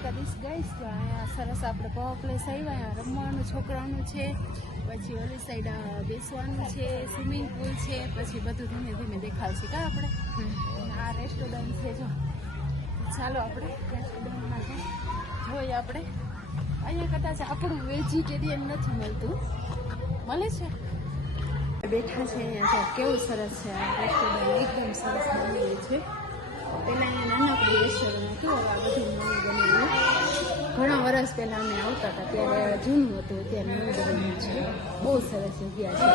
Dwarkadhish guys. તો અહીંયા સરસ આપણે પાવર પ્લેસ આવ્યા. અહીંયા રમવાનું છોકરાનું છે, પછી ઓલી સાઈડ બેસવાનું છે, સ્વિમિંગ પુલ છે, પછી બધું ધીમે ધીમે દેખાડશે કા આપણે. આ રેસ્ટોરન્ટ છે જો. ચાલો આપણે રેસ્ટોરન્ટમાં જોઈએ. આપણે અહીંયા કદાચ આપણું વેજીટેરિયન નથી મળતું, મળે છે. બેઠા છે અહીંયા તો કેવું સરસ છે આ રેસ્ટોરન્ટ, એકદમ સરસ બનેલું છે. પહેલાં અહીંયા નાનકડું રેસ્ટોરન્ટ હતું, હવે આ બધું નવું બનેલું. ઘણા વર્ષ પહેલાં અમે આવતા હતા ત્યારે જૂનું હતું, અત્યારે નવું બનેલું છે. બહુ સરસ જગ્યા છે.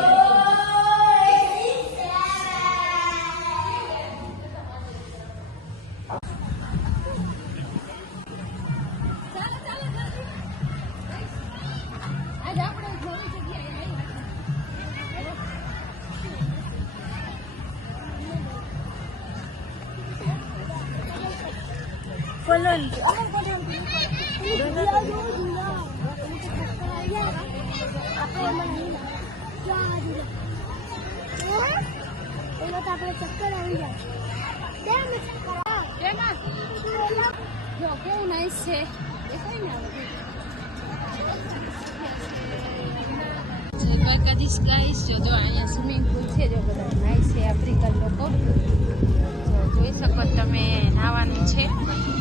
ચક્કર આવી જાય. કેવું નાઈસ છે દ્વારકાધીશ ગાઈસ. જો અહીંયા સ્વિમિંગ પુલ છે, જો બધા નાઈસ છે આફ્રિકન લોકો. જોઈ શકો તમે, નાવાનું છે.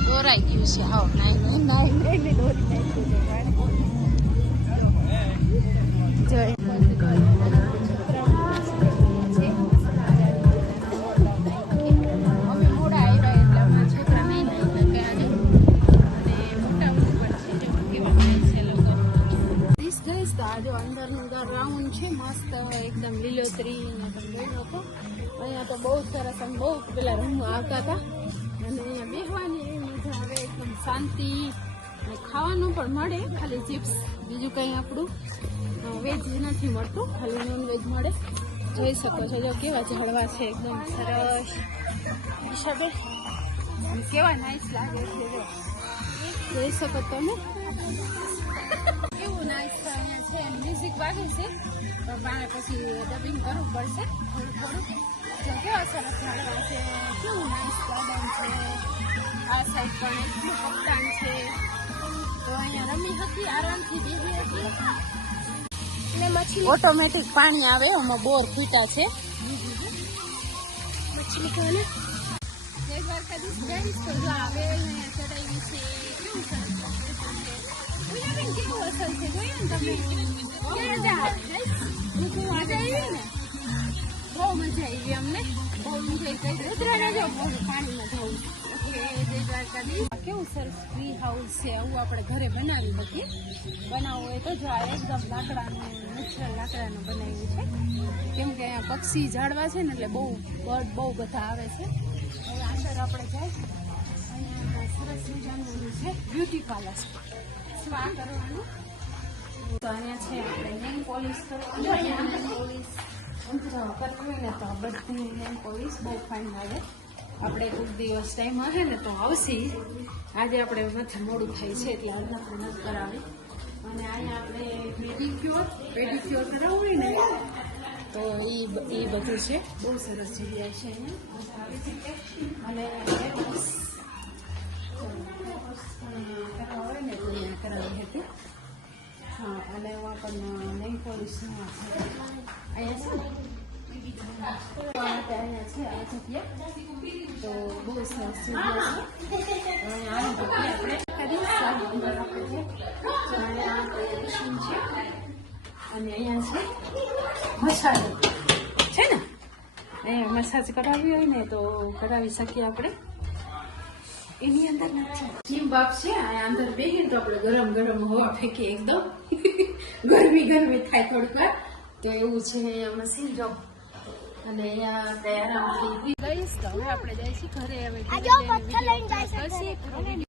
દોરાઈ ગયું છે, હાવ નાઈ દોરી નાખ્યું છે. જો અંદરનું રાઉન્ડ છે મસ્ત, એકદમ લીલોતરી. અહીંયા તો બહુ સરસ, બહુ પેલા રૂમ આવતા હતા. અને અહીંયા બેસવાની એવી મજા આવે, એકદમ શાંતિ. અને ખાવાનું પણ મળે, ખાલી ચિપ્સ, બીજું કંઈ આપણું વેજ નથી મળતું, ખાલી નોન વેજ મળે. જોઈ શકો છો જો કેવા ઝાડવા છે, એકદમ સરસ હિસાબે કેવા નાઈસ લાગે છે. જોઈ શકો તમે કેવું નાઈસ અહીંયા છે. મ્યુઝિક વાગે છે તો મારે પછી ડબિંગ કરવું પડશે થોડું. જો કેવા સરસ ઝાડવા છે, કેવું નાઈસ ગાર્ડન છે. આ સાઈડ પણ એટલું કપ્તાન છે, તો અહીંયા રમી હતી, આરામથી બેસી હતી. ઓટોમેટિક પાણી આવે, એમાં બોર ફૂટા છે. મછલી ખાને જય દ્વારકાધીશ ગાઈસ. તો જો આવે અહીંયા ચડાવી છે, કેવું સરસ કેવું અસર છે. જોઈએ ને તમે, મજા આવી ને, બહુ મજા આવી અમને, બહુ એન્જોય કરી. ઉતરાને જો પાણીમાં જવું. ઓકે, જય દ્વારકાધીશ. કેવું સરસ ટ્રી હાઉસ છે, આવું આપણે ઘરે બનાવી શકીએ. બનાવવું હોય તો જો આ એકદમ લાકડાનું, નેચરલ લાકડાનું બનાવ્યું છે. કેમ કે અહીંયા પક્ષી ઝાડવા છે ને, એટલે બર્ડ બહુ બધા આવે છે. હવે અંદર આપણે જાય. અહીંયા સરસ મજાનું છે બ્યુટી પાર્લર, સ્પા કરવાનું. તો અહીંયા છે આપણે નેલ પોલિશ કરવાની. અહીંયા નેલ પોલિશ કરવી હોય ને તો બધી નેલ પોલિશ બહુ ફાઇન આવે. આપણે કોઈક દિવસ ટાઈમ આવે ને તો આવશે. આજે આપણે નથી, મોડું થાય છે એટલે આજે આપણે નથી કરાવી. અને અહીંયા આપણે પેડિક્યોર કરાવવું હોય ને તો એ બધું છે. બહુ સરસ જગ્યા છે અહીંયા આવી શકે. અને કરાવવા હોય ને તો અહીંયા કરાવી હતી. હા, અને એમાં પણ નેલ પોલિશ અહીંયા છે ને, અહીંયા છે આ જગ્યા. તો બહુ સરસ જગ્યા છે. આપણે અને અહીંયા છે મસાજ છે ને, અહીંયા મસાજ કરાવી હોય ને તો કરાવી શકીએ આપણે. એની અંદર નથી જીમ બાપ છે. અહીંયા અંદર બેસીને તો આપણે ગરમ ગરમ હવા ફેંકીએ, એકદમ ગરમી થાય થોડીક વાર. તો એવું છે અહીંયા મશીન જો. અને અહીંયા કઈ આરામથી ગઈશ. તો હવે આપણે જઈશું ઘરે. હવે